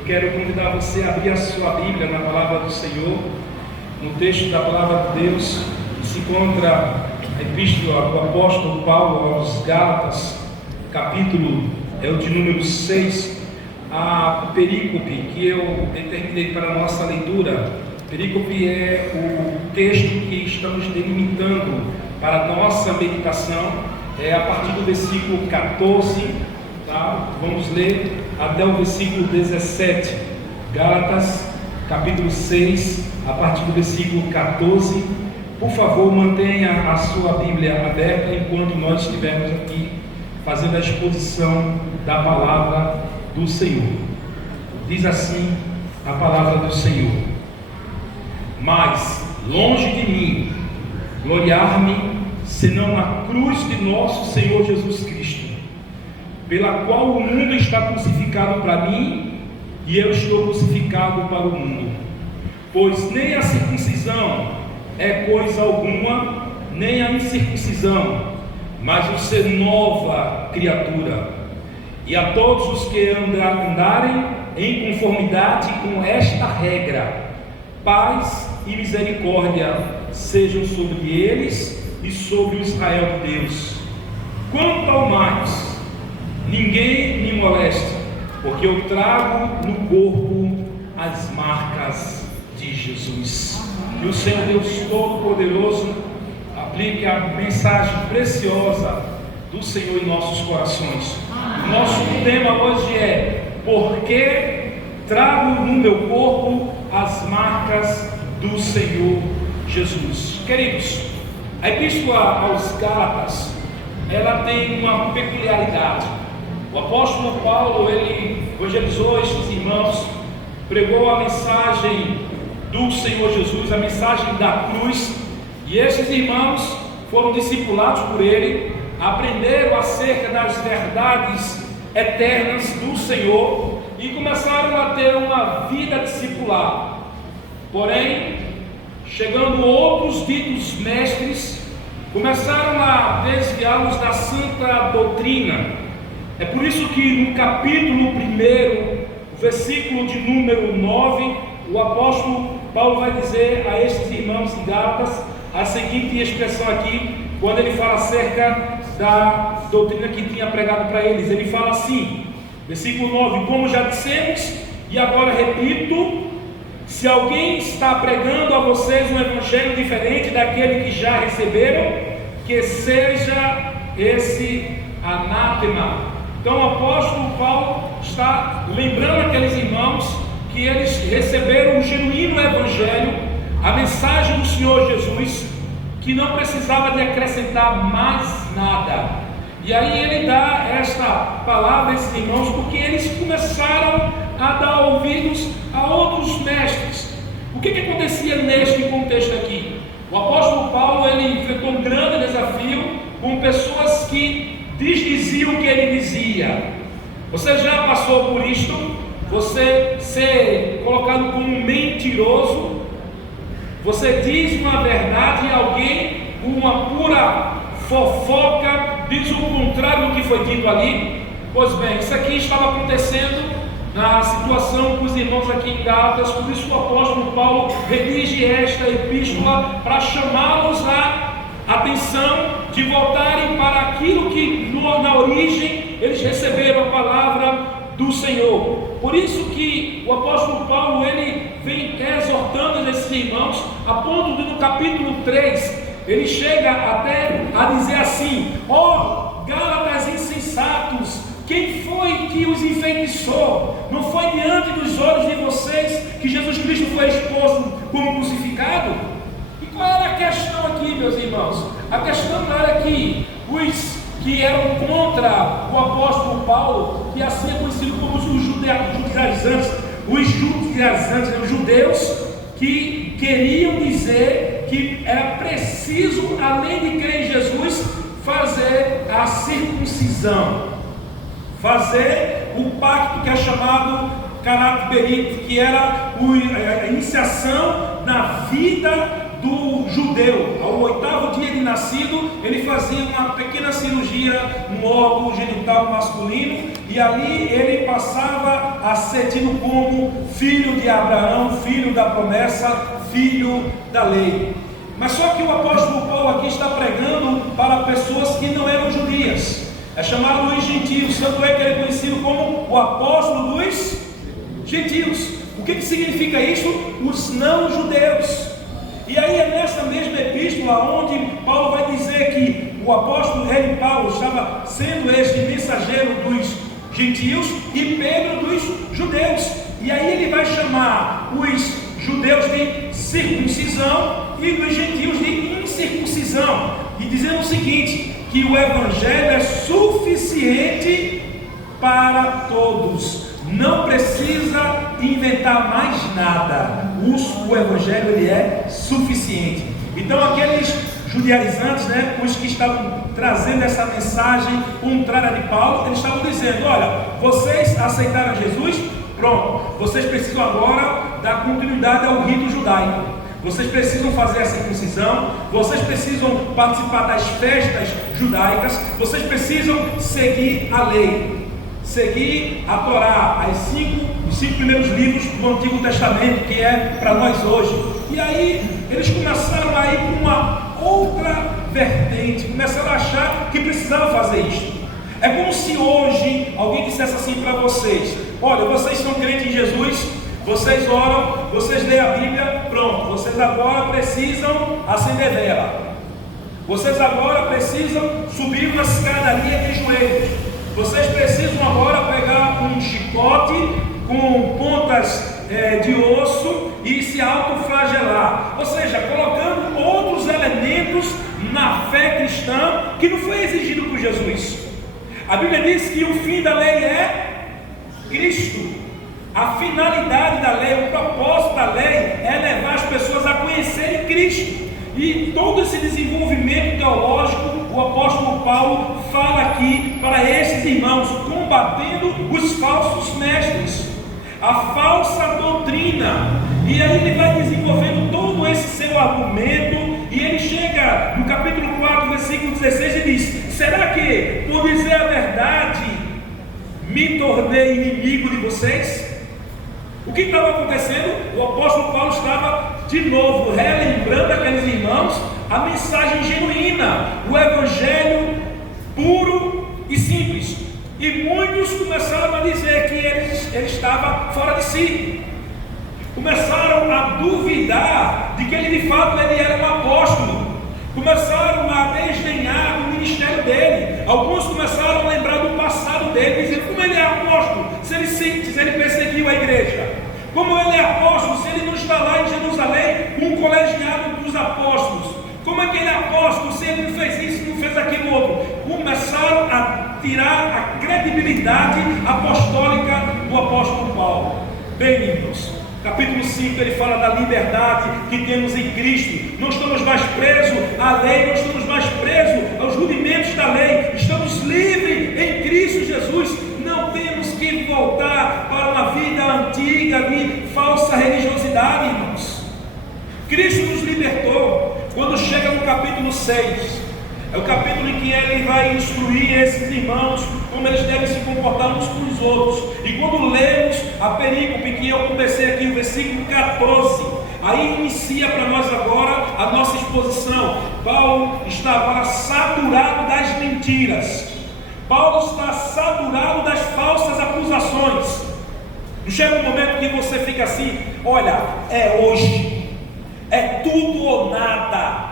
Eu quero convidar você a abrir a sua Bíblia na Palavra do Senhor, no texto da Palavra de Deus, que se encontra a Epístola do Apóstolo Paulo aos Gálatas, capítulo o de número 6, a perícope que eu determinei para a nossa leitura. Perícope é o texto que estamos delimitando para a nossa meditação, é a partir do versículo 14, tá? Vamos ler até o versículo 17, Gálatas, capítulo 6, a partir do versículo 14. Por favor, mantenha a sua Bíblia aberta enquanto nós estivermos aqui fazendo a exposição da palavra do Senhor. Diz assim a palavra do Senhor: mas longe de mim gloriar-me, senão na cruz de nosso Senhor Jesus Cristo, pela qual o mundo está crucificado para mim, e eu estou crucificado para o mundo. Pois nem a circuncisão é coisa alguma, nem a incircuncisão, mas o ser nova criatura. E a todos os que andarem em conformidade com esta regra, paz e misericórdia sejam sobre eles e sobre o Israel de Deus. Quanto ao mais, ninguém me moleste, porque eu trago no corpo as marcas de Jesus. Que o Senhor Deus Todo-Poderoso aplique a mensagem preciosa do Senhor em nossos corações. O nosso tema hoje é: por que trago no meu corpo as marcas do Senhor Jesus? Queridos, a Epístola aos Gálatas, ela tem uma peculiaridade. O apóstolo Paulo, ele evangelizou estes irmãos, pregou a mensagem do Senhor Jesus, a mensagem da cruz, e esses irmãos foram discipulados por ele, aprenderam acerca das verdades eternas do Senhor e começaram a ter uma vida discipular. Porém, chegando outros ditos mestres, começaram a desviá-los da santa doutrina. É por isso que no capítulo 1, versículo de número 9, o apóstolo Paulo vai dizer a estes irmãos em Gálatas a seguinte expressão aqui, quando ele fala acerca da doutrina que tinha pregado para eles. Ele fala assim, versículo 9: como já dissemos, e agora repito, se alguém está pregando a vocês um evangelho diferente daquele que já receberam, que seja esse anátema. Então o apóstolo Paulo está lembrando aqueles irmãos que eles receberam um genuíno evangelho, a mensagem do Senhor Jesus, que não precisava de acrescentar mais nada. E aí ele dá esta palavra a esses irmãos, porque eles começaram a dar ouvidos a outros mestres. O que acontecia neste contexto aqui? O apóstolo Paulo, ele enfrentou um grande desafio com pessoas que desdiziam o que ele dizia. Você já passou por isto? Você ser colocado como um mentiroso? Você diz uma verdade e alguém, uma pura fofoca, diz o contrário do que foi dito ali? Pois bem, isso aqui estava acontecendo na situação com os irmãos aqui em Gálatas. Por isso o apóstolo Paulo redige esta epístola para chamá-los a atenção de voltarem para aquilo que na origem eles receberam a palavra do Senhor. Por isso que o apóstolo Paulo, ele vem exortando esses irmãos, a ponto de no capítulo 3 ele chega até a dizer assim: ó Gálatas insensatos, quem foi que os enfeitiçou? Não foi diante dos olhos de vocês que Jesus Cristo foi exposto como crucificado? E qual era a questão aqui, meus irmãos? A questão não era que os que eram contra o apóstolo Paulo, que assim é conhecido como os judaizantes, os judeus que queriam dizer que era preciso, além de crer em Jesus, fazer a circuncisão, fazer o pacto que é chamado Carat Berit, que era a iniciação na vida do judeu, ao 8º dia de nascido, ele fazia uma pequena cirurgia no órgão genital masculino, e ali ele passava a ser tido como filho de Abraão, filho da promessa, filho da lei. Mas só que o apóstolo Paulo aqui está pregando para pessoas que não eram judias, é chamado dos gentios, tanto é que ele é conhecido como o apóstolo dos gentios. O que significa isso? Os não judeus. E aí é nessa mesma epístola onde Paulo vai dizer que o apóstolo Paulo estava sendo este mensageiro dos gentios e Pedro dos judeus. E aí ele vai chamar os judeus de circuncisão e dos gentios de incircuncisão, e dizendo o seguinte, que o evangelho é suficiente para todos, não precisa inventar mais nada, o evangelho ele é suficiente. Então aqueles judaizantes, os que estavam trazendo essa mensagem contrária de Paulo, eles estavam dizendo: olha, vocês aceitaram Jesus, pronto, vocês precisam agora dar continuidade ao rito judaico, vocês precisam fazer a circuncisão, vocês precisam participar das festas judaicas, vocês precisam seguir a lei, seguir a Torá, os 5 primeiros livros do Antigo Testamento, que é para nós hoje. E aí eles começaram a ir para uma outra vertente, começaram a achar que precisavam fazer isso. É como se hoje alguém dissesse assim para vocês: olha, vocês são crentes em Jesus, vocês oram, vocês leem a Bíblia, pronto, vocês agora precisam acender vela, vocês agora precisam subir uma escadaria de joelhos, vocês precisam agora pegar um chicote com pontas de osso e se autoflagelar, ou seja, colocando outros elementos na fé cristã que não foi exigido por Jesus. A Bíblia diz que o fim da lei é Cristo. A finalidade da lei, o propósito da lei é levar as pessoas a conhecerem Cristo. E todo esse desenvolvimento teológico, o apóstolo Paulo fala aqui para esses irmãos, combatendo os falsos mestres, a falsa doutrina. E aí ele vai desenvolvendo todo esse seu argumento, e ele chega no capítulo 4, versículo 16 e diz: será que, por dizer a verdade, me tornei inimigo de vocês? O que estava acontecendo? O apóstolo Paulo estava de novo relembrando aqueles irmãos a mensagem genuína, o evangelho puro e simples. E muitos começaram a dizer que ele estava fora de si, começaram a duvidar de que ele de fato ele era um apóstolo, começaram a desdenhar do ministério dele. Alguns começaram a lembrar do passado dele, dizendo: como ele é apóstolo se ele perseguiu a igreja? Como ele é apóstolo se ele não está lá em Jerusalém com um colegiado dos apóstolos? Como é que ele é apóstolo se ele não fez isso, não fez aquilo outro? Começaram a tirar a credibilidade apostólica do apóstolo Paulo. Bem, irmãos, capítulo 5 ele fala da liberdade que temos em Cristo. Não estamos mais presos à lei, não estamos mais presos aos rudimentos da lei, estamos livres em Cristo Jesus. Não temos que voltar para uma vida antiga de falsa religiosidade, irmãos. Cristo nos libertou. Quando chega no capítulo 6, é o capítulo em que ele vai instruir esses irmãos como eles devem se comportar uns com os outros. E quando lemos a perícope que eu comecei aqui, o versículo 14, aí inicia para nós agora a nossa exposição. Paulo está agora saturado das mentiras, Paulo está saturado das falsas acusações. Não chega um momento que você fica assim: olha, é hoje, é tudo ou nada,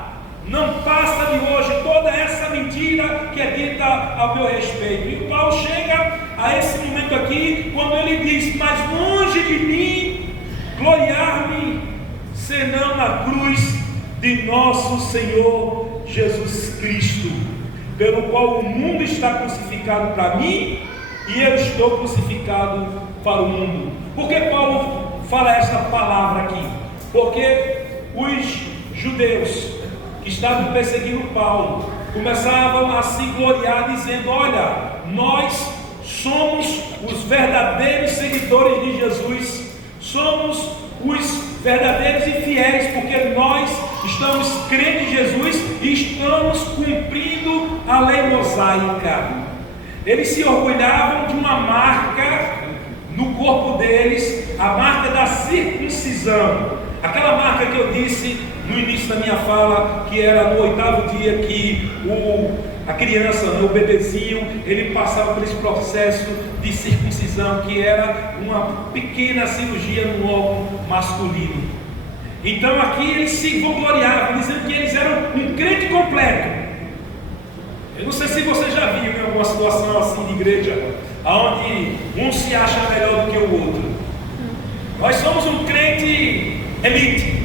não passa de hoje toda essa mentira que é dita ao meu respeito. E Paulo chega a esse momento aqui, quando ele diz: mas longe de mim gloriar-me, senão na cruz de nosso Senhor Jesus Cristo, pelo qual o mundo está crucificado para mim e eu estou crucificado para o mundo. Por que Paulo fala esta palavra aqui? Porque os judeus que estavam perseguindo Paulo começavam a se gloriar, dizendo: olha, nós somos os verdadeiros seguidores de Jesus, somos os verdadeiros e fiéis, porque nós estamos crendo em Jesus e estamos cumprindo a lei mosaica. Eles se orgulhavam de uma marca no corpo deles, a marca da circuncisão. Aquela marca que eu disse no início da minha fala, que era no 8º dia que a criança, o bebezinho, ele passava por esse processo de circuncisão, que era uma pequena cirurgia no órgão masculino. Então aqui eles se vangloriavam, dizendo que eles eram um crente completo. Eu não sei se você já viu em alguma situação assim de igreja, onde um se acha melhor do que o outro. Nós somos um crente elite.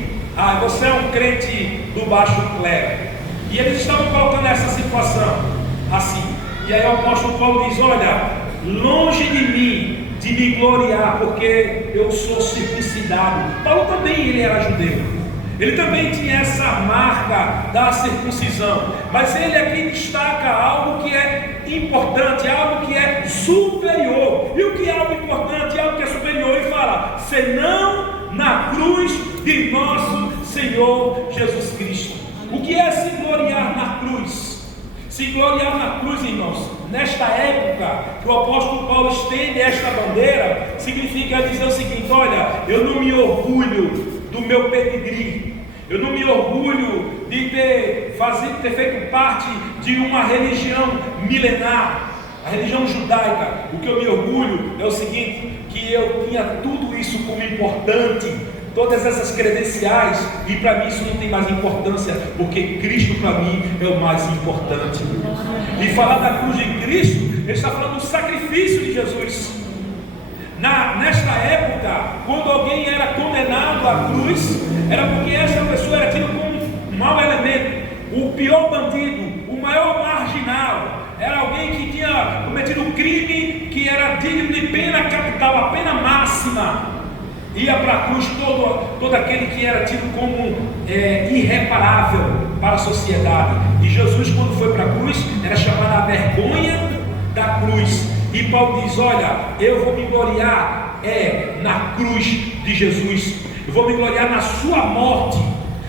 Você é um crente do baixo clero. E eles estavam colocando essa situação assim. E aí o apóstolo Paulo diz: olha, longe de mim de me gloriar, porque eu sou circuncidado. Paulo também, ele era judeu. Ele também tinha essa marca da circuncisão. Mas ele aqui destaca algo que é importante, algo que é superior. E o que é algo importante, algo que é superior? Ele fala: senão na cruz de nosso Senhor Jesus Cristo. O que é se gloriar na cruz? Se gloriar na cruz, irmãos, nesta época que o apóstolo Paulo estende esta bandeira, significa dizer o seguinte: olha, eu não me orgulho do meu pedigree, eu não me orgulho de ter feito parte de uma religião milenar, a religião judaica. O que eu me orgulho é o seguinte: que eu tinha tudo isso como importante, todas essas credenciais, e para mim isso não tem mais importância, porque Cristo para mim é o mais importante. E falar da cruz de Cristo, ele está falando do sacrifício de Jesus. Nesta época, quando alguém era condenado à cruz, era porque essa pessoa era tida como um mau elemento, o pior bandido, o maior marginal. Era alguém que tinha cometido um crime que era digno de pena capital, a pena máxima. Ia para a cruz todo aquele que era tido como irreparável para a sociedade. E Jesus, quando foi para a cruz, era chamado a vergonha da cruz. E Paulo diz: olha, eu vou me gloriar na cruz de Jesus. Eu vou me gloriar na sua morte.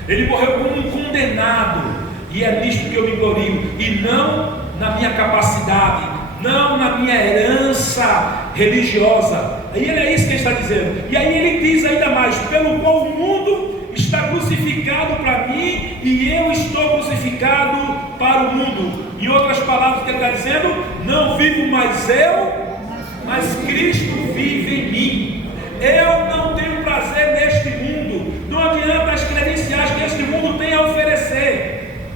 Ele morreu como um condenado, e é nisto que eu me glorio, e não na minha capacidade, não na minha herança religiosa. E é isso que ele está dizendo. E aí ele diz ainda mais: pelo qual o mundo está crucificado para mim, e eu estou crucificado para o mundo. Em outras palavras, o que ele está dizendo: não vivo mais eu, mas Cristo vive em mim. Eu não tenho prazer neste mundo. Não adianta as credenciais que este mundo tem a oferecer.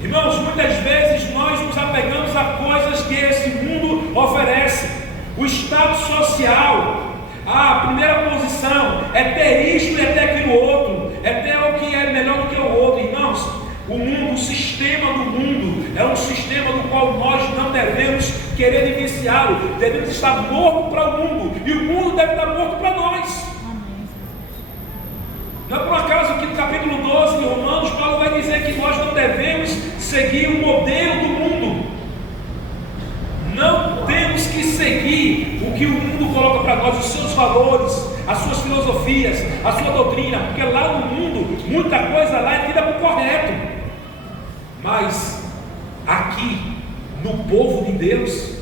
Irmãos, muitas vezes nós nos apegamos a coisas que esse mundo oferece. O status social, a primeira posição, é ter isto e é ter aquilo outro, é ter o que é melhor do que o outro. Irmãos, o mundo, o sistema do mundo, é um sistema do qual nós não devemos querer vivenciá-lo. Devemos estar mortos para o mundo, e o mundo deve estar morto para nós. Não é por acaso que no capítulo 12 de Romanos, Paulo vai dizer que nós não devemos seguir o modelo do mundo. Não temos que seguir o que o mundo coloca para nós, os seus valores, as suas filosofias, a sua doutrina, porque lá no mundo, muita coisa lá é tida por correto. Mas aqui, no povo de Deus,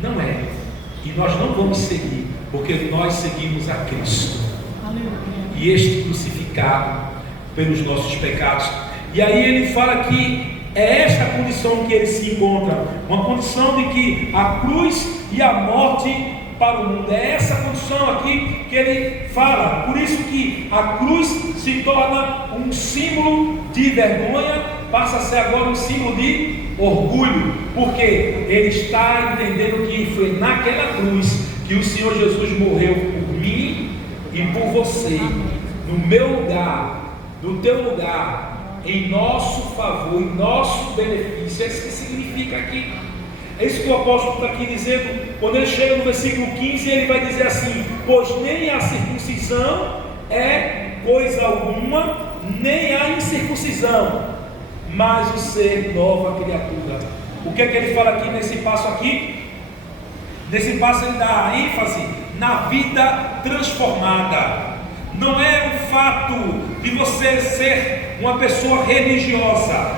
não é. E nós não vamos seguir, porque nós seguimos a Cristo. E este crucificado pelos nossos pecados. E aí ele fala que é esta condição que ele se encontra, uma condição de que a cruz e a morte para o mundo. É essa condição aqui que ele fala. Por isso que a cruz se torna um símbolo de vergonha, passa a ser agora um símbolo de orgulho, porque ele está entendendo que foi naquela cruz que o Senhor Jesus morreu por mim e por você, no meu lugar, no teu lugar, em nosso favor, em nosso benefício. É isso que significa aqui. É isso que o apóstolo está aqui dizendo. Quando ele chega no versículo 15, ele vai dizer assim: pois nem a circuncisão é coisa alguma, nem a incircuncisão, mas o ser nova criatura. O que é que ele fala aqui nesse passo aqui? Nesse passo ele dá ênfase na vida transformada, não é o fato de você ser uma pessoa religiosa,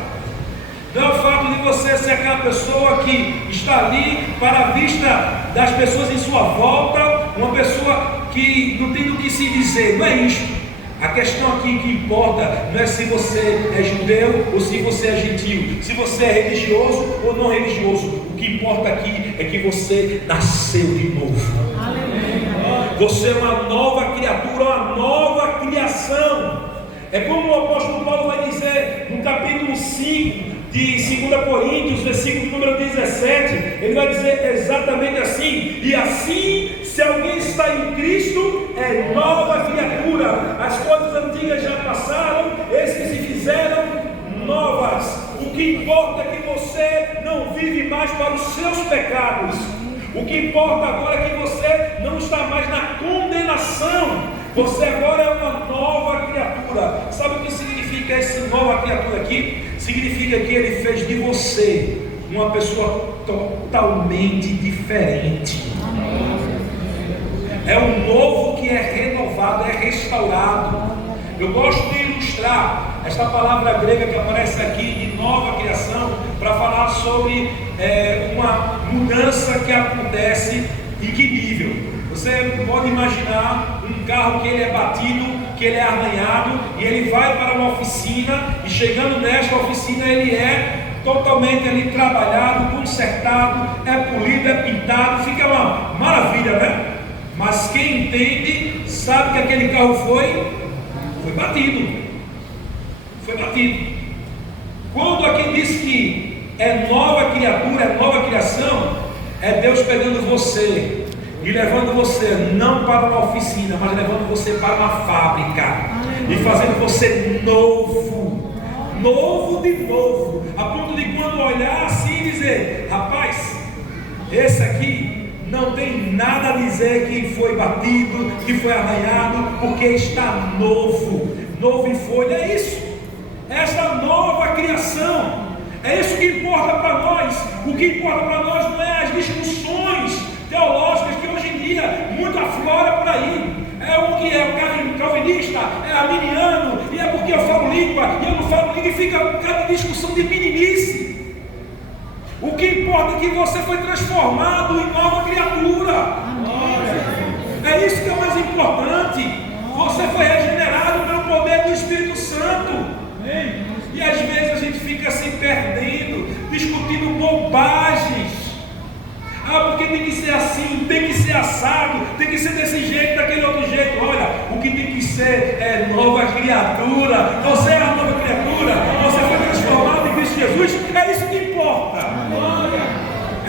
não é o fato de você ser aquela pessoa que está ali para a vista das pessoas em sua volta, uma pessoa que não tem do que se dizer, não é isto. A questão aqui que importa não é se você é judeu ou se você é gentil, se você é religioso ou não religioso. O que importa aqui é que você nasceu de novo. Você é uma nova criatura, uma nova criação. É como o apóstolo Paulo vai dizer no capítulo 5 de 2 Coríntios, versículo número 17, ele vai dizer exatamente assim: e assim, se alguém está em Cristo, é nova criatura, as coisas antigas já passaram, eis que se fizeram novas. O que importa é que você não vive mais para os seus pecados. O que importa agora é que você não está mais na condenação. Você agora é uma nova criatura. Sabe o que significa essa nova criatura aqui? Significa que Ele fez de você uma pessoa totalmente diferente. É um novo que é renovado, é restaurado. Eu gosto de ilustrar esta palavra grega que aparece aqui de nova criação para falar sobre uma mudança que acontece em que nível? Você pode imaginar um carro que ele é batido, que ele é arranhado e ele vai para uma oficina e chegando nesta oficina ele é totalmente ali trabalhado, consertado, é polido, é pintado, fica uma maravilha, né? Mas quem entende sabe que aquele carro foi batido. Foi batido. Quando aqui diz que é nova criatura, é nova criação, é Deus pegando você e levando você não para uma oficina, mas levando você para uma fábrica e fazendo você novo de novo, a ponto de quando olhar assim e dizer: rapaz, esse aqui não tem nada a dizer que foi batido, que foi arranhado, porque está novo em folha. É isso, essa nova criação, é isso que importa para nós. O que importa para nós não é as discussões teológicas que hoje em dia muito aflora por aí. É o que é o calvinista, é arminiano, e é porque eu falo língua e eu não falo língua, e fica cada discussão de meninice. O que importa é que você foi transformado em nova criatura. É isso que é o mais importante. Você foi regenerado pelo poder do Espírito Santo. E às vezes a gente fica se perdendo, discutindo bobagens. Porque tem que ser assim, tem que ser assado, tem que ser desse jeito, daquele outro jeito. Olha, o que tem que ser é nova criatura. Você é a nova criatura, você foi transformado em Cristo Jesus. É isso que importa.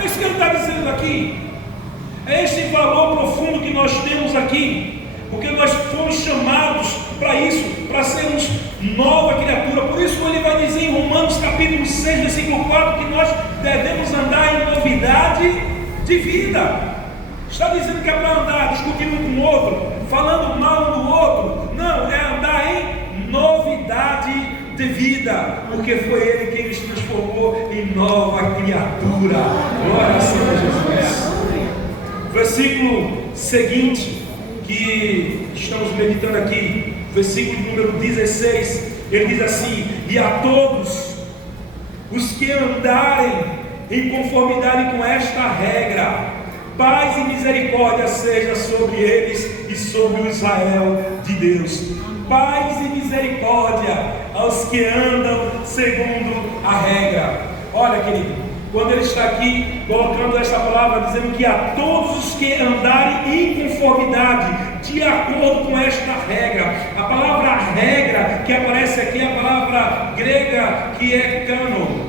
É isso que ele está dizendo aqui. É esse valor profundo que nós temos aqui, porque nós fomos chamados para isso, para sermos nova criatura. Por isso ele vai dizer em Romanos capítulo 6, versículo 4, que nós devemos andar em novidade de vida. Está dizendo que é para andar discutindo um com o outro, falando mal um do outro? Não, é andar em novidade de vida, porque foi Ele quem nos transformou em nova criatura. Glória a Senhor Jesus. Versículo seguinte que estamos meditando aqui, versículo número 16, ele diz assim: e a todos os que andarem em conformidade com esta regra, paz e misericórdia seja sobre eles e sobre o Israel de Deus. Paz e misericórdia aos que andam segundo a regra. Olha, querido, quando ele está aqui colocando esta palavra, dizendo que a todos os que andarem em conformidade, de acordo com esta regra. A palavra regra que aparece aqui é a palavra grega que é canon.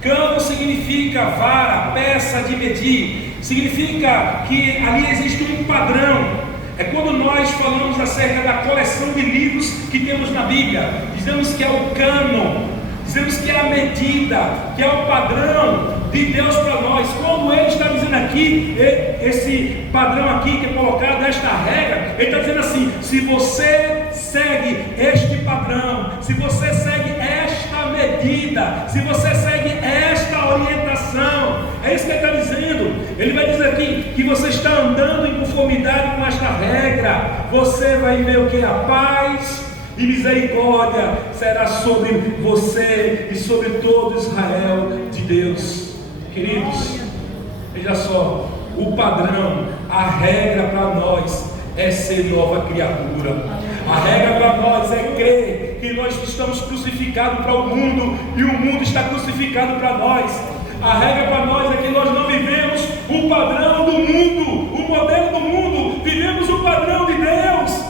Cano significa vara, peça de medir, significa que ali existe um padrão. É quando nós falamos acerca da coleção de livros que temos na Bíblia, dizemos que é o cânon, dizemos que é a medida, que é o padrão de Deus para nós. Quando ele está dizendo aqui, esse padrão aqui que é colocado, esta regra, ele está dizendo assim: se você segue este padrão, se você segue esta medida, se você segue esta orientação, é isso que ele está dizendo. Ele vai dizer aqui que você está andando em conformidade com esta regra, você vai ver o que? A paz e misericórdia será sobre você e sobre todo Israel de Deus. Queridos, veja só, o padrão, a regra para nós é ser nova criatura. A regra para nós é crer que nós estamos crucificados para o mundo e o mundo está crucificado para nós. A regra para nós é que nós não vivemos o padrão do mundo, o modelo do mundo, vivemos o padrão de Deus.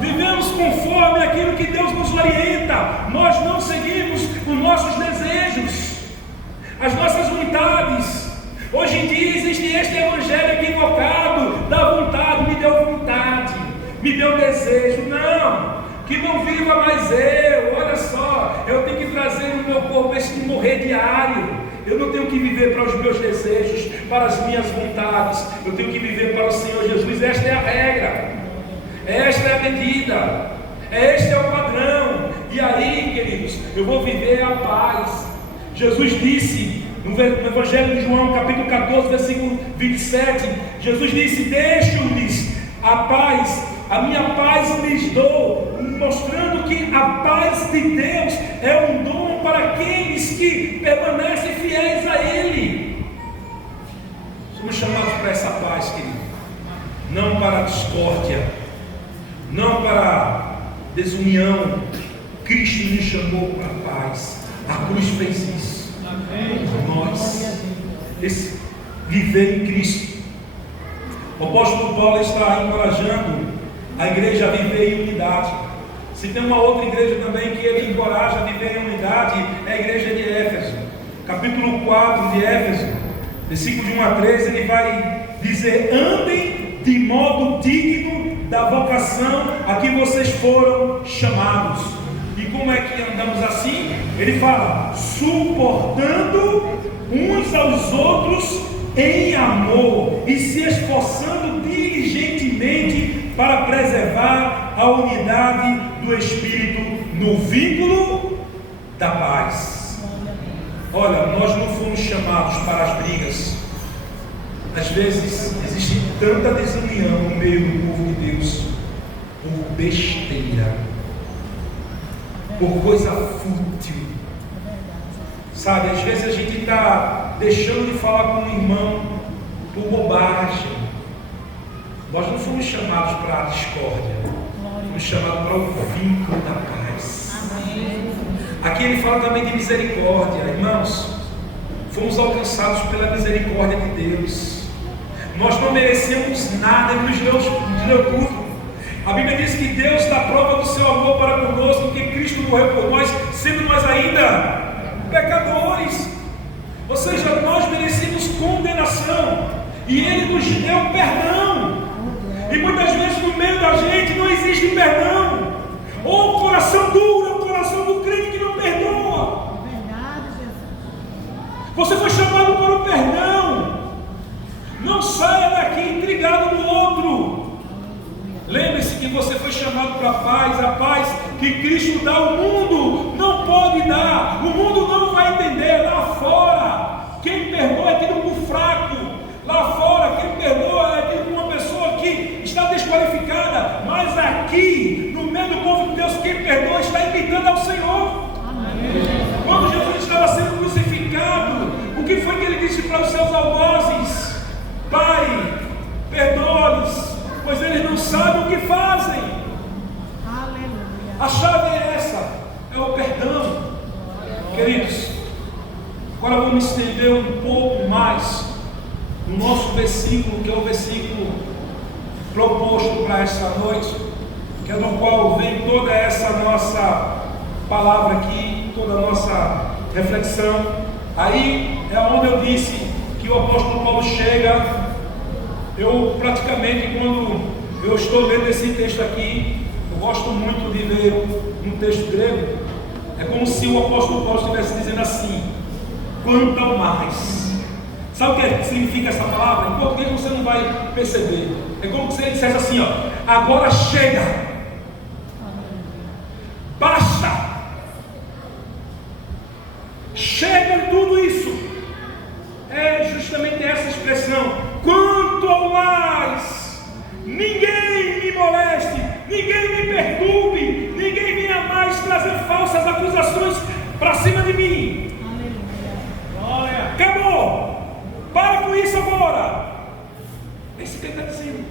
Vivemos conforme aquilo que Deus nos orienta. Nós não seguimos os nossos desejos, as nossas vontades. Hoje em dia existe este evangelho equivocado da vontade. Me deu vontade, me deu desejo. Não, que não viva mais eu. Olha só, eu tenho que trazer no meu corpo este morrer diário. Eu não tenho que viver para os meus desejos, para as minhas vontades. Eu tenho que viver para o Senhor Jesus. Esta é a regra, esta é a medida, este é o padrão. E aí, queridos, eu vou viver a paz. Jesus disse no Evangelho de João, capítulo 14, versículo 27, Jesus disse: deixo-lhes a paz, a minha paz lhes dou, mostrando que a paz de Deus é um dom para aqueles que permanecem fiéis a Ele. Somos chamados para essa paz, querido, não para a discórdia, não para a desunião. Cristo nos chamou para a paz, a cruz fez isso. Nós, esse viver em Cristo. O apóstolo Paulo está encorajando a igreja a viver em unidade. Se tem uma outra igreja também que ele encoraja a viver em unidade, é a igreja de Éfeso. Capítulo 4 de Éfeso, versículo de 1 a 3, ele vai dizer: andem de modo digno da vocação a que vocês foram chamados. E como é que andamos assim? Ele fala: suportando uns aos outros em amor e se esforçando diligentemente para preservar a unidade do Espírito no vínculo da paz. Olha, nós não fomos chamados para as brigas. Às vezes existe tanta desunião no meio do povo de Deus por besteira, por coisa fútil, sabe? Às vezes a gente está deixando de falar com um irmão por bobagem. Nós não fomos chamados para a discórdia, fomos chamados para o vínculo da paz. Aqui ele fala também de misericórdia. Irmãos, fomos alcançados pela misericórdia de Deus. Nós não merecemos nada, Ele nos deu tudo. A Bíblia diz que Deus dá prova do seu amor para conosco, porque Cristo morreu por nós, sendo nós ainda pecadores. Ou seja, nós merecemos condenação e Ele nos deu perdão. E muitas vezes no meio da gente não existe perdão, ou o coração duro, o coração do crente que não perdoa. Você foi chamado para o perdão. Não saia daqui intrigado no outro. Lembre-se que você foi chamado para a paz que Cristo dá ao mundo não pode dar, o mundo não vai entender. Lá fora, quem perdoa é tido por fraco, lá fora, quem perdoa é tido por uma pessoa que está desqualificada, mas aqui, no meio do povo de Deus, quem perdoa está imitando ao Senhor. Amém. Quando Jesus estava sendo crucificado, o que foi que ele disse para os seus algozes? Pai, perdoa-lhes, pois eles não sabem o que fazem. Aleluia. A chave é essa, é o perdão. Queridos, agora vamos estender um pouco mais no nosso versículo, que é o versículo proposto para esta noite, que é no qual vem toda essa nossa palavra aqui, toda a nossa reflexão. Aí é onde eu disse que o apóstolo Paulo chega. Eu praticamente, quando eu estou lendo esse texto aqui, eu gosto muito de ler um texto grego. É como se o apóstolo Paulo estivesse dizendo assim: quanto ao mais. Sabe o que significa essa palavra? Em português você não vai perceber. É como se ele dissesse assim, ó: agora chega, basta. expressão: quanto ao mais, ninguém me moleste, ninguém me perturbe, ninguém venha mais trazer falsas acusações para cima de mim. Glória. Acabou. Para com isso agora. É isso que ele está dizendo.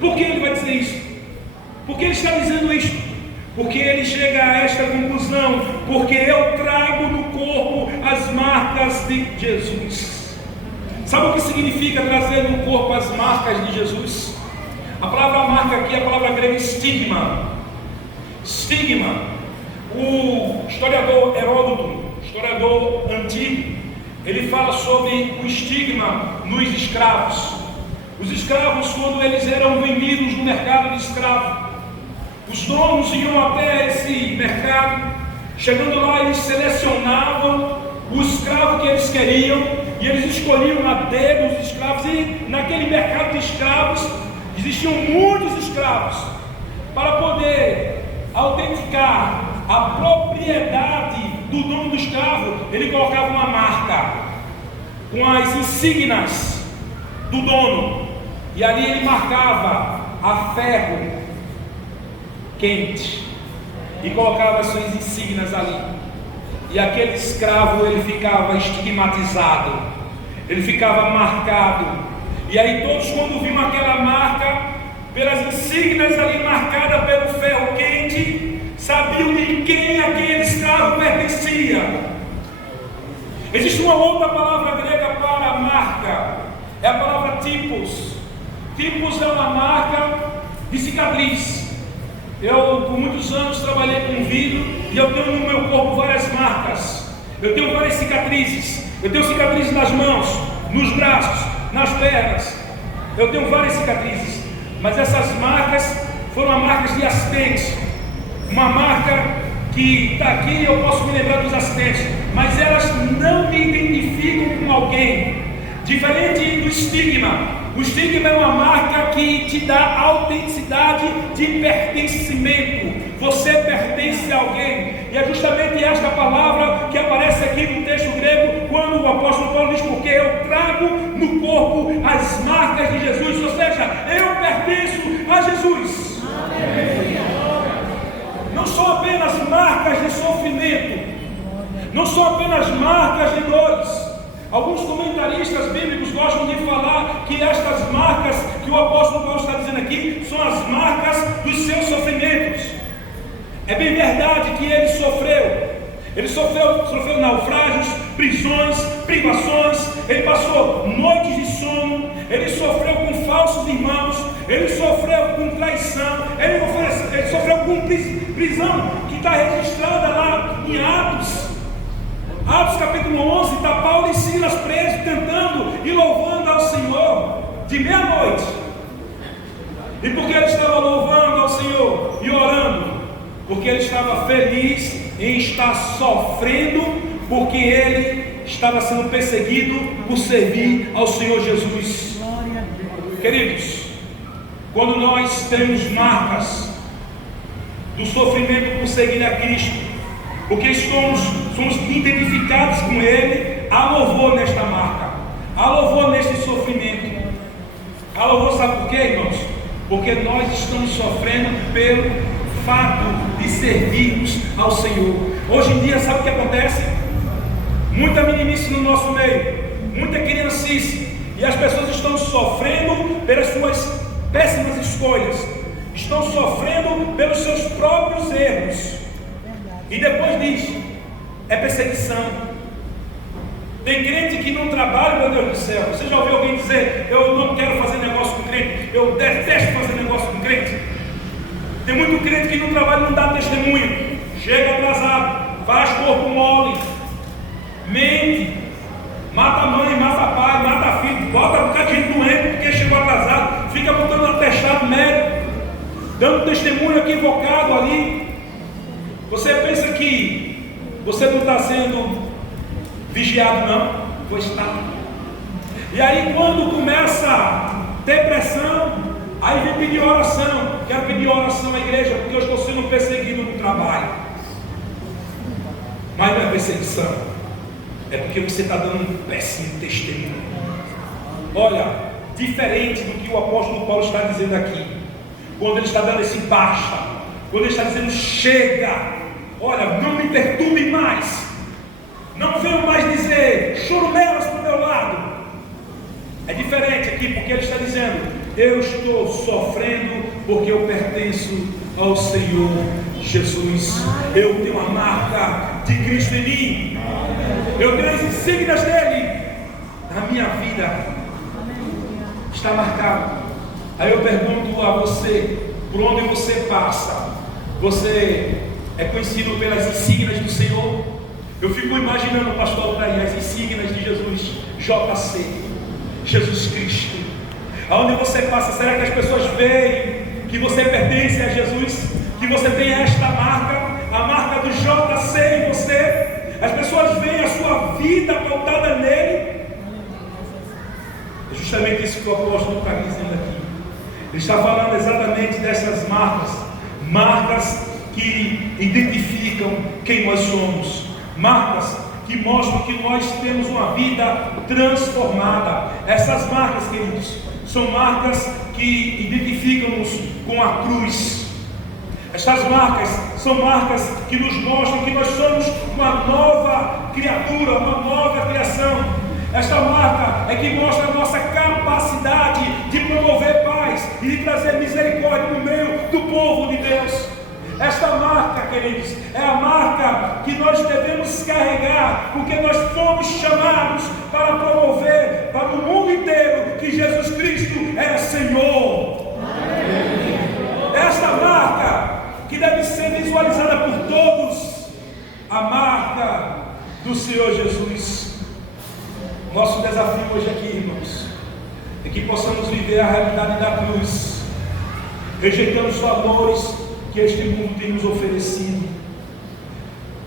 Por que ele vai dizer isso? Por que ele está dizendo isso? Porque ele chega a esta conclusão: porque eu trago no corpo as marcas de Jesus. Sabe o que significa trazer no corpo as marcas de Jesus? A palavra marca aqui é a palavra grega estigma. Estigma. O historiador Heródoto, historiador antigo, ele fala sobre o estigma nos escravos. Os escravos, quando eles eram vendidos no mercado de escravo, os donos iam até esse mercado. Chegando lá, eles selecionavam o escravo que eles queriam, e eles escolhiam a dedo os escravos. E naquele mercado de escravos existiam muitos escravos. Para poder autenticar a propriedade do dono do escravo, ele colocava uma marca com as insígnias do dono, e ali ele marcava a ferro quente e colocava as suas insígnias ali. E aquele escravo, ele ficava estigmatizado, ele ficava marcado. E aí todos, quando viam aquela marca, pelas insígnias ali marcada pelo ferro quente, sabiam de quem aquele escravo pertencia. Existe uma outra palavra grega para marca, é a palavra tipos. Tipos é uma marca de cicatriz. Eu, por muitos anos, trabalhei com vidro, e eu tenho no meu corpo várias marcas. Eu tenho várias cicatrizes. Eu tenho cicatrizes nas mãos, nos braços, nas pernas. Eu tenho várias cicatrizes. Mas essas marcas foram marcas de acidentes. Uma marca que está aqui, eu posso me lembrar dos acidentes, mas elas não me identificam com alguém. Diferente do estigma. O estigma é uma marca que te dá autenticidade de pertencimento. Você pertence a alguém. E é justamente esta palavra que aparece aqui no texto grego, quando o apóstolo Paulo diz: porque eu trago no corpo as marcas de Jesus. Ou seja, eu pertenço a Jesus. Não são apenas marcas de sofrimento, não são apenas marcas de dores. Alguns comentaristas bíblicos gostam de falar que estas marcas que o apóstolo Paulo está dizendo aqui são as marcas dos seus sofrimentos. É bem verdade que ele sofreu naufrágios, prisões, privações, ele passou noites de sono, ele sofreu com falsos irmãos, ele sofreu com traição, ele sofreu com prisão, que está registrada lá em Atos capítulo 11, está Paulo e Silas presos, cantando e louvando ao Senhor de meia-noite. E por que ele estava louvando ao Senhor e orando? Porque ele estava feliz em estar sofrendo, porque ele estava sendo perseguido por servir ao Senhor Jesus. Queridos, quando nós temos marcas do sofrimento por seguir a Cristo, porque somos identificados com Ele, há louvor nesta marca, há louvor neste sofrimento. Há louvor, sabe por quê, irmãos? Porque nós estamos sofrendo pelo fato de servirmos ao Senhor. Hoje em dia, sabe o que acontece? Muita meninice no nosso meio, muita criancice, e as pessoas estão sofrendo pelas suas péssimas escolhas, estão sofrendo pelos seus próprios erros. E depois diz: é perseguição. Tem crente que não trabalha, meu Deus do céu. Você já ouviu alguém dizer: eu não quero fazer negócio com crente, eu detesto fazer negócio com crente? Tem muito crente que não trabalha e não dá testemunho, chega atrasado, faz corpo mole, mente, mata a mãe, mata o pai, mata filho, bota um bocado de gente doente porque chegou atrasado, fica botando atestado médico, dando testemunho equivocado ali. Você pensa que você não está sendo vigiado, não? Pois está. E aí, quando começa a ter pressão, aí vem pedir oração. Quero pedir oração à igreja porque eu estou sendo perseguido no trabalho. Mas não é perseguição, é porque você está dando um péssimo testemunho. Olha, diferente do que o apóstolo Paulo está dizendo aqui, quando ele está dando esse basta, quando ele está dizendo chega, olha, não me perturbe mais, não venho mais dizer churumelas para o meu lado. É diferente aqui, porque ele está dizendo: eu estou sofrendo porque eu pertenço ao Senhor Jesus. Eu tenho a marca de Cristo em mim, eu tenho as insígnias dele na minha vida, está marcado. Aí eu pergunto a você: por onde você passa, você é conhecido pelas insígnias do Senhor? Eu fico imaginando o pastor Altair, as insígnias de Jesus, JC, Jesus Cristo. Aonde você passa, será que as pessoas veem que você pertence a Jesus? Que você tem esta marca, a marca do JC em você? As pessoas veem a sua vida pautada nele? É justamente isso que o apóstolo está dizendo aqui. Ele está falando exatamente dessas marcas, marcas que identificam quem nós somos, marcas que mostram que nós temos uma vida transformada. Essas marcas, queridos, são marcas que identificam-nos com a cruz. Estas marcas são marcas que nos mostram que nós somos uma nova criatura, uma nova criação. Esta marca é que mostra a nossa capacidade de promover paz e de trazer misericórdia no meio do povo de Deus. Esta marca, queridos, é a marca que nós devemos carregar, porque nós fomos chamados para promover para o mundo inteiro que Jesus Cristo é Senhor. Esta marca que deve ser visualizada por todos, a marca do Senhor Jesus. Nosso desafio hoje aqui, irmãos, é que possamos viver a realidade da cruz, rejeitando os valores que este mundo tem nos oferecido,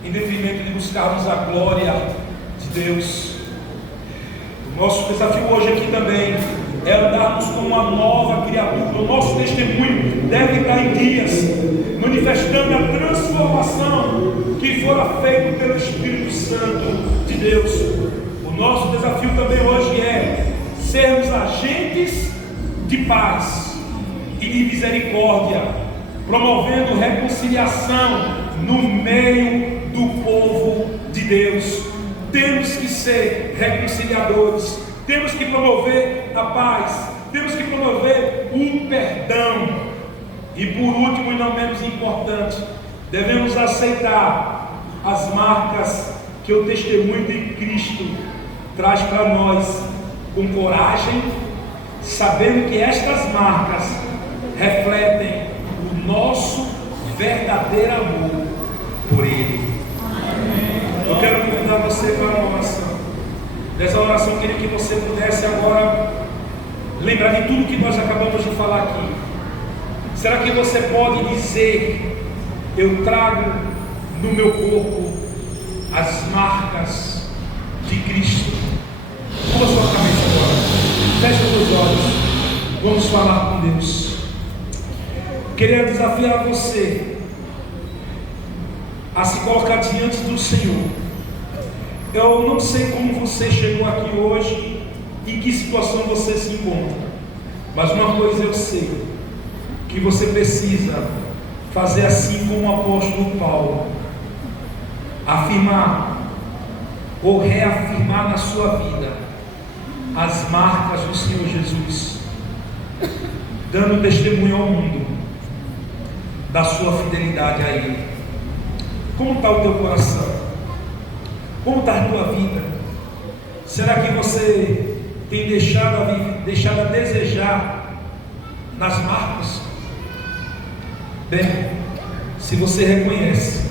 em detrimento de buscarmos a glória de Deus. O nosso desafio hoje aqui também é andarmos como uma nova criatura. O nosso testemunho deve estar em dias, manifestando a transformação que fora feita pelo Espírito Santo de Deus. O nosso desafio também hoje é sermos agentes de paz e de misericórdia, promovendo reconciliação no meio do povo de Deus. Temos que ser reconciliadores, temos que promover a paz, temos que promover o perdão. E por último, e não menos importante, devemos aceitar as marcas que o testemunho de Cristo traz para nós, com coragem, sabendo que estas marcas refletem o nosso verdadeiro amor por Ele. Eu quero convidar você para uma oração. Nessa oração eu queria que você pudesse agora lembrar de tudo que nós acabamos de falar aqui. Será que você pode dizer: eu trago no meu corpo as marcas de Cristo? Curva sua cabeça agora, feche os seus olhos, vamos falar com Deus. Queria desafiar você a se colocar diante do Senhor. Eu não sei como você chegou aqui hoje, em que situação você se encontra, mas uma coisa eu sei, que você precisa fazer assim como o apóstolo Paulo, afirmar ou reafirmar na sua vida as marcas do Senhor Jesus, dando testemunho ao mundo da sua fidelidade a Ele. Como está o teu coração? Como está a tua vida? Será que você tem deixado a desejar nas marcas? Bem, se você reconhece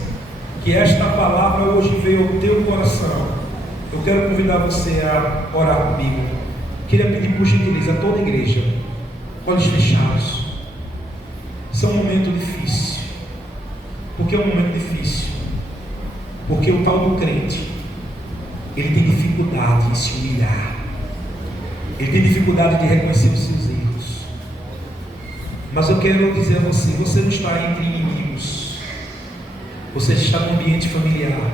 que esta palavra hoje veio ao teu coração, eu quero convidar você a orar comigo. Queria pedir por gentileza a toda a igreja, olhos fechados. Isso é um momento difícil. Por que é um momento difícil? Porque o tal do crente, ele tem dificuldade em se humilhar, ele tem dificuldade de reconhecer os seus erros. Mas eu quero dizer a você: você não está entre inimigos, você está no ambiente familiar.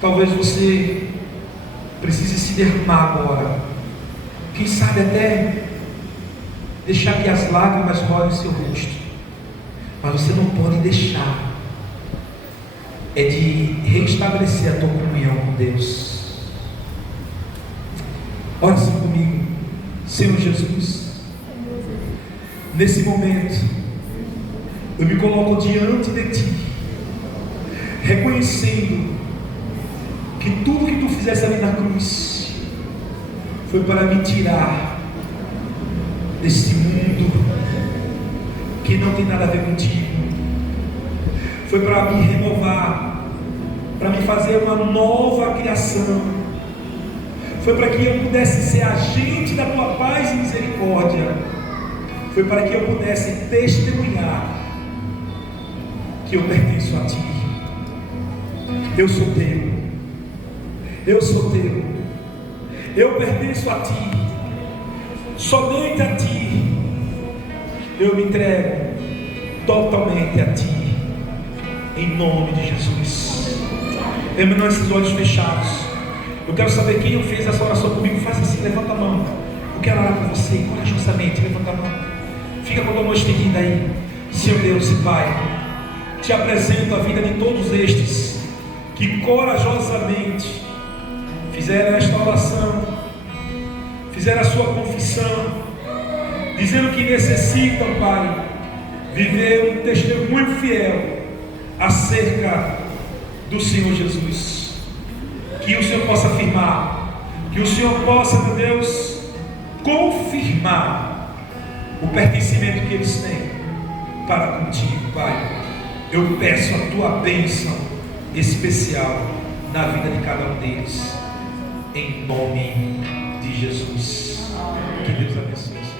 Talvez você precise se derramar agora Quem sabe até deixar que as lágrimas molhem seu rosto. Mas você não pode deixar de restabelecer a tua comunhão com Deus. Ore assim comigo. Senhor Jesus, nesse momento eu me coloco diante de Ti, reconhecendo que tudo que Tu fizeste ali na cruz foi para me tirar desse mundo que não tem nada a ver contigo, foi para me renovar, para me fazer uma nova criação, foi para que eu pudesse ser agente da Tua paz e misericórdia, foi para que eu pudesse testemunhar que eu pertenço a Ti. Eu sou Teu, eu sou Teu, eu pertenço a Ti, somente a Ti eu me entrego totalmente a Ti, em nome de Jesus. Terminando esses olhos fechados, eu quero saber quem fez essa oração comigo. Faça assim, levanta a mão. Eu quero orar com você, corajosamente. Levanta a mão, fica com a mão estendida aí. Senhor Deus e Pai, Te apresento a vida de todos estes que corajosamente fizeram esta oração, fizeram a sua confissão, dizendo que necessitam, Pai, viver um testemunho fiel acerca do Senhor Jesus. Que o Senhor possa afirmar, que o Senhor possa, meu Deus, confirmar o pertencimento que eles têm para contigo, Pai. Eu peço a Tua bênção especial na vida de cada um deles, em nome de Jesus. Que Deus abençoe.